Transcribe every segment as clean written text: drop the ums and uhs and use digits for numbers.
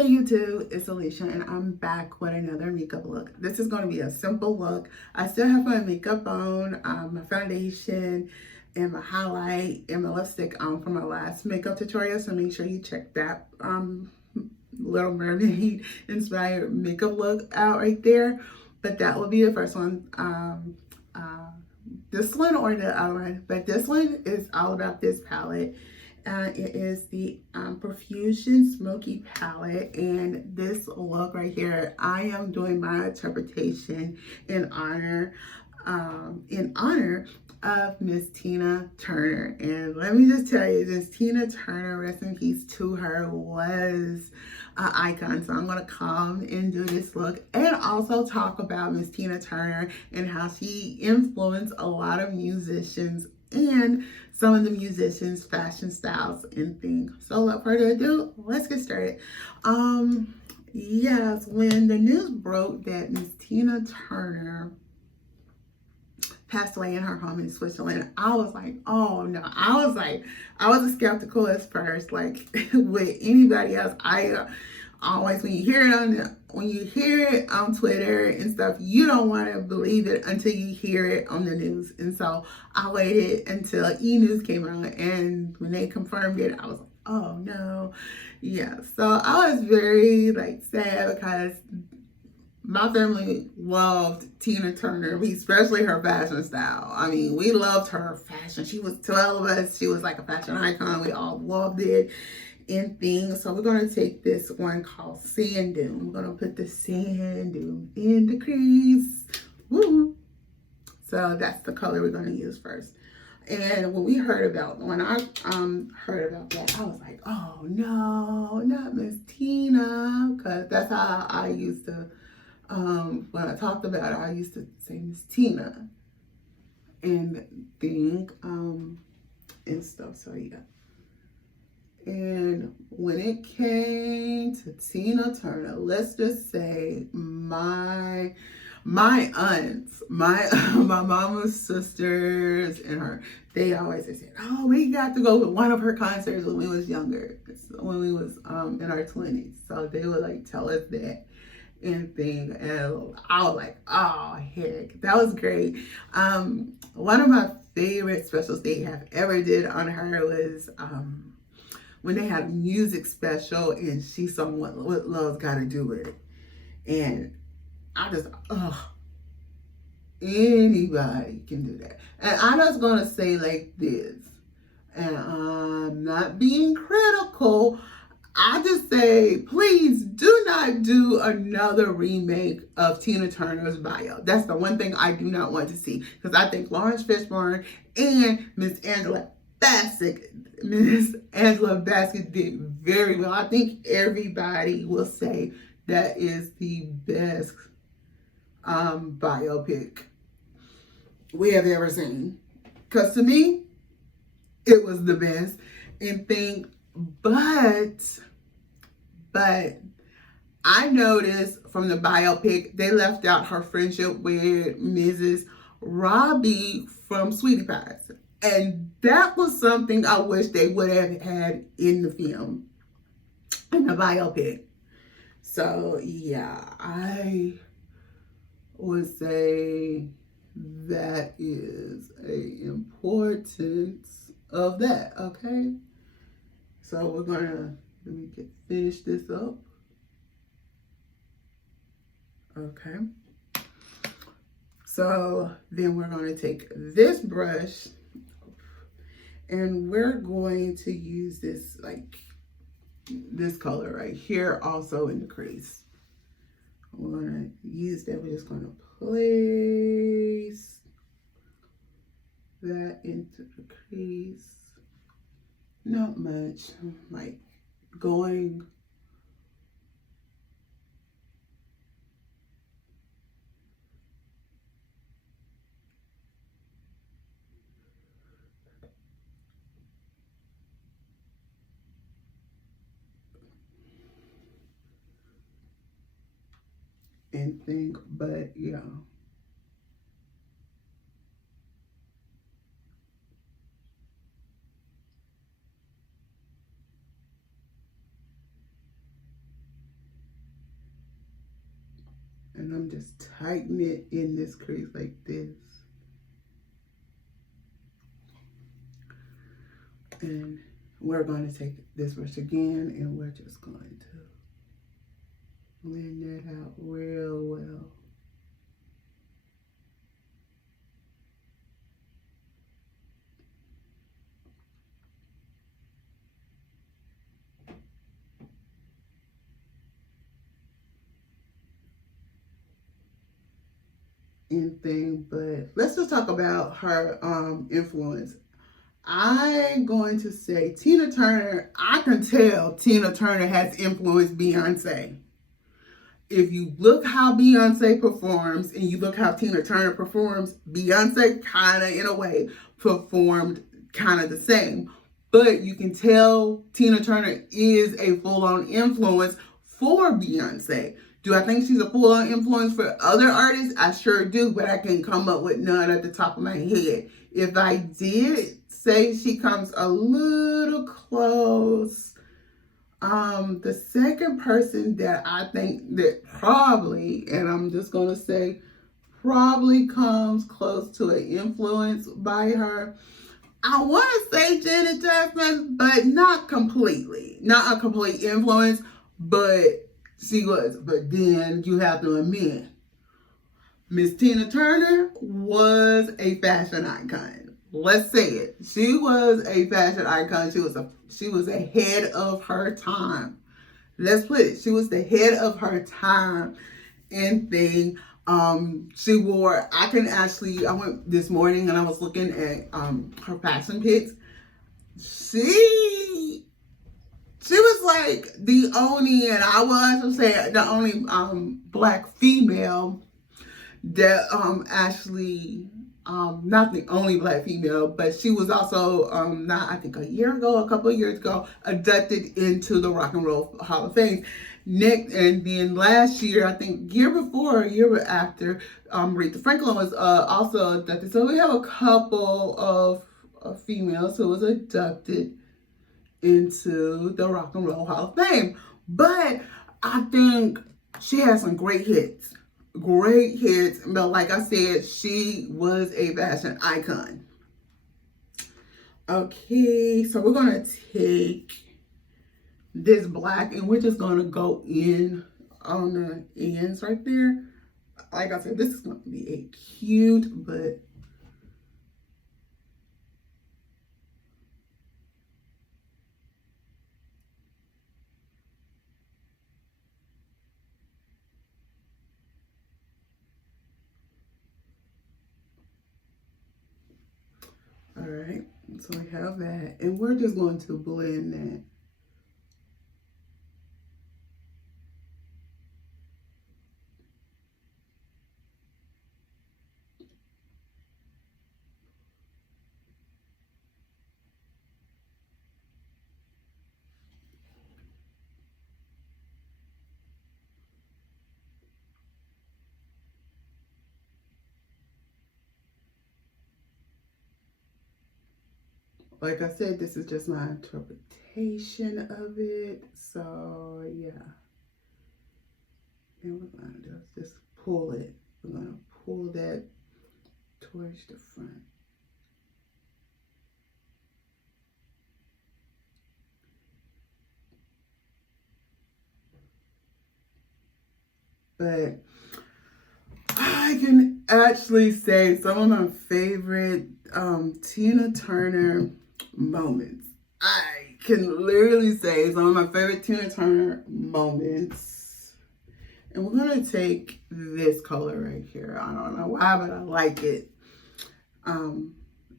Hey YouTube, it's Alicia and I'm back with another makeup look. This is going to be a simple look. I still have my makeup on, my foundation and my highlight and my lipstick on from my last makeup tutorial. So make sure you check that Little Mermaid inspired makeup look out right there. But that will be the first one. This one or the other one, but this one is all about this palette. It is the Perfusion Smoky palette, and this look right here, I am doing my interpretation in honor of Miss Tina Turner. And let me just tell you, Miss Tina Turner, rest in peace to her, was an icon. So I'm going to come and do this look and also talk about Miss Tina Turner and how she influenced a lot of musicians and some of the musicians' fashion styles and things. So without further ado, let's get started. Yes, when the news broke that Miss Tina Turner passed away in her home in Switzerland, I was like, oh no. I was skeptical at first, like with anybody else. I always, when you hear it on Twitter and stuff, you don't want to believe it until you hear it on the news. And so I waited until E! News came out, and when they confirmed it, I was like, oh no. Yeah, so I was very sad because my family loved Tina Turner, especially her fashion style. I mean, we loved her fashion. She was 12 of us. She was like a fashion icon. We all loved it and things. So we're going to take this one called Sand Dune. We're going to put the sand dune in the crease. Woo! So that's the color we're going to use first. And when I heard about that, I was like, oh no, not Miss Tina. Because that's how I used to, when I talked about it, I used to say Miss Tina and think, and stuff. So yeah. And when it came to Tina Turner, let's just say my aunts, my mama's sisters and her, they always said, oh, we got to go to one of her concerts when we was younger, when we was in our 20s. So they would tell us that and thing, and I was like, oh heck, that was great. One of my favorite specials they have ever did on her was when they had a music special and she sung what Love's Gotta Do With It. And I just, anybody can do that. And I'm just gonna say like this, and I'm not being critical, I just say, please do not do another remake of Tina Turner's Bio. That's the one thing I do not want to see, because I think Lawrence Fishburne and Miss Angela Bassett did very well. I think everybody will say that is the best biopic we have ever seen. Because to me, it was the best. And think, but I noticed from the biopic, they left out her friendship with Mrs. Robbie from Sweetie Pies. And that was something I wish they would have had in the film, in the biopic. So yeah, I would say that is a importance of that, okay? So we're gonna, finish this up. Okay. So then we're gonna take this brush and we're going to use this, this color right here also in the crease. We're gonna use that. We're just gonna place that into the crease. Not much, going and think, but yeah. And I'm just tightening it in this crease like this. And we're going to take this brush again and we're just going to blend that out real well. Anything, but let's just talk about her influence. I'm going to say Tina Turner. I can tell Tina Turner has influenced Beyonce. If you look how Beyonce performs and you look how Tina Turner performs, Beyonce kind of in a way performed kind of the same. But you can tell Tina Turner is a full-on influence for Beyonce. Do I think she's a full-on influence for other artists? I sure do, but I can't come up with none at the top of my head. If I did say she comes a little close, the second person that I think that probably, and I'm just going to say probably comes close to an influence by her, I want to say Janet Jackson, but not completely. Not a complete influence, but she was. But then you have to admit, Miss Tina Turner was a fashion icon. Let's say it. She was a fashion icon. She was ahead of her time. Let's put it. She was the head of her time and thing. She wore, I went this morning and I was looking at her fashion pics. She was like the only, and I will also say the only black female that actually not the only black female, but she was also not, I think a couple of years ago, inducted into the Rock and Roll Hall of Fame. Next, and then last year, I think year after, Aretha Franklin was also inducted. So we have a couple of females who was inducted into the Rock and Roll Hall of Fame. But I think she has some great hits. But like I said, she was a fashion icon. Okay, so we're gonna take this black and we're just gonna go in on the ends right there. Like I said, this is gonna be a cute, but all right, so we have that, and we're just going to blend that. Like I said, this is just my interpretation of it. So yeah. And we're going to just pull it. We're going to pull that towards the front. But I can actually say some of my favorite Tina Turner moments. I can literally say some of my favorite Tina Turner moments. And we're going to take this color right here. I don't know why, but I like it. And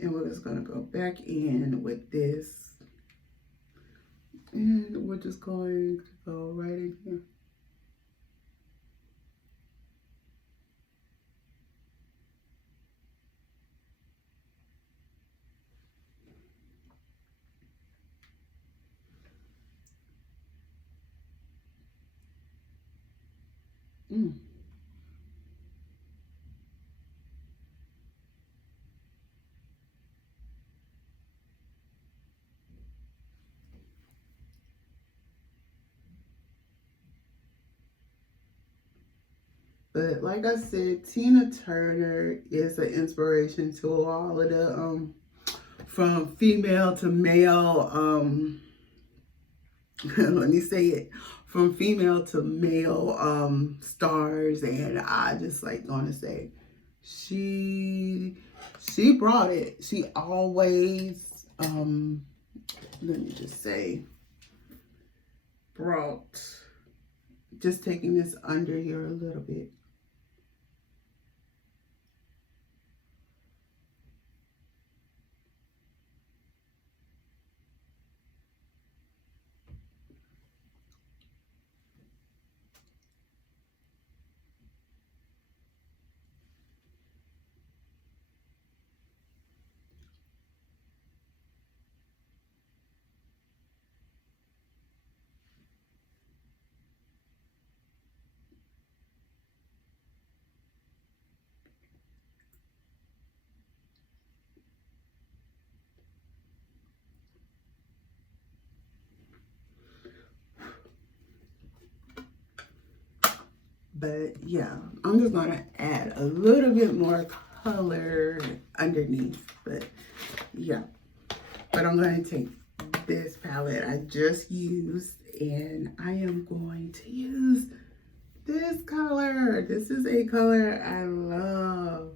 we're just going to go back in with this. And we're just going to go right in here. But like I said, Tina Turner is an inspiration to all of the from female to male let me say it, from female to male stars. And I just like gonna say she brought it. She always let me just say brought, just taking this under here a little bit. But yeah, I'm just gonna add a little bit more color underneath. But yeah, but I'm gonna take this palette I just used and I am going to use this color. This is a color I love.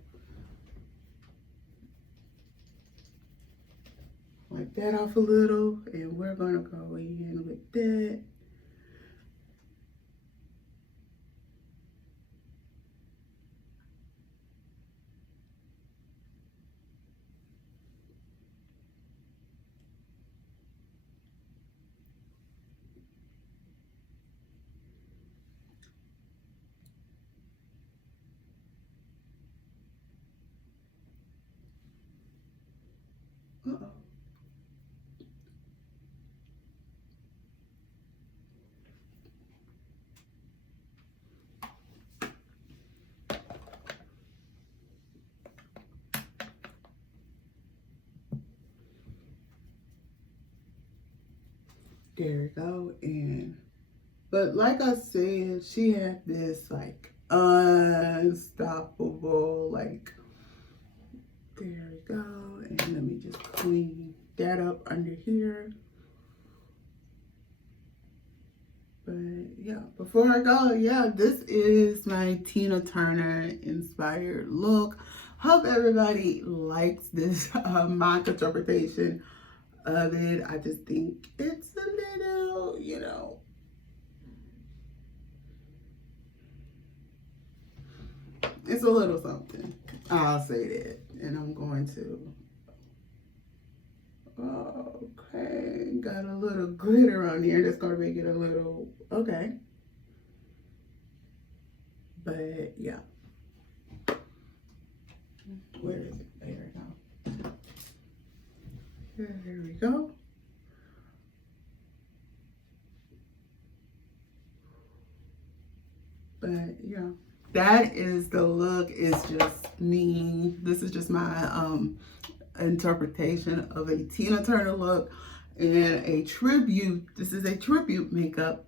Wipe that off a little and we're gonna go in with that. Uh-oh. There we go. And but like I said, she had this like unstoppable, like, there we go. And let me just clean that up under here. But yeah, before I go, yeah, this is my Tina Turner inspired look. Hope everybody likes this my interpretation of it. I just think it's a little, you know, it's a little something. I'll say that. And I'm going to, okay, got a little glitter on here. That's going to make it a little, okay. But yeah. Where is it? There we go. There we go. But yeah, that is the look. It's just me. This is just my interpretation of a Tina Turner look and a tribute. This is a tribute makeup,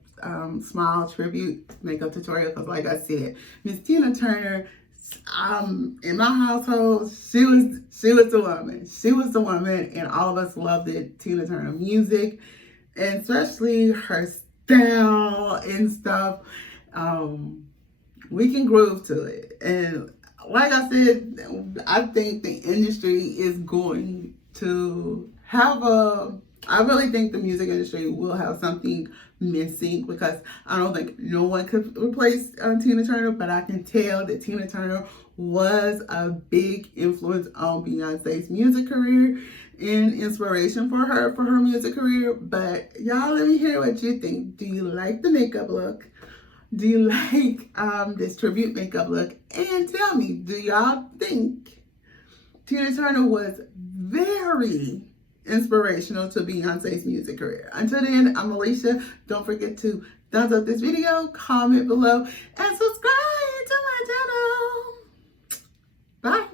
small tribute makeup tutorial. Because like I said, Miss Tina Turner, in my household, she was the woman. She was the woman, and all of us loved it. Tina Turner music, and especially her style and stuff. We can groove to it, and like I said, I think the industry is going to have I really think the music industry will have something missing, because I don't think no one could replace Tina Turner, but I can tell that Tina Turner was a big influence on Beyonce's music career and inspiration for her music career. But y'all, let me hear what you think. Do you like the makeup look? Do you like this tribute makeup look? And tell me, do y'all think Tina Turner was very inspirational to Beyonce's music career? Until then, I'm Alicia. Don't forget to thumbs up this video, comment below, and subscribe to my channel. Bye.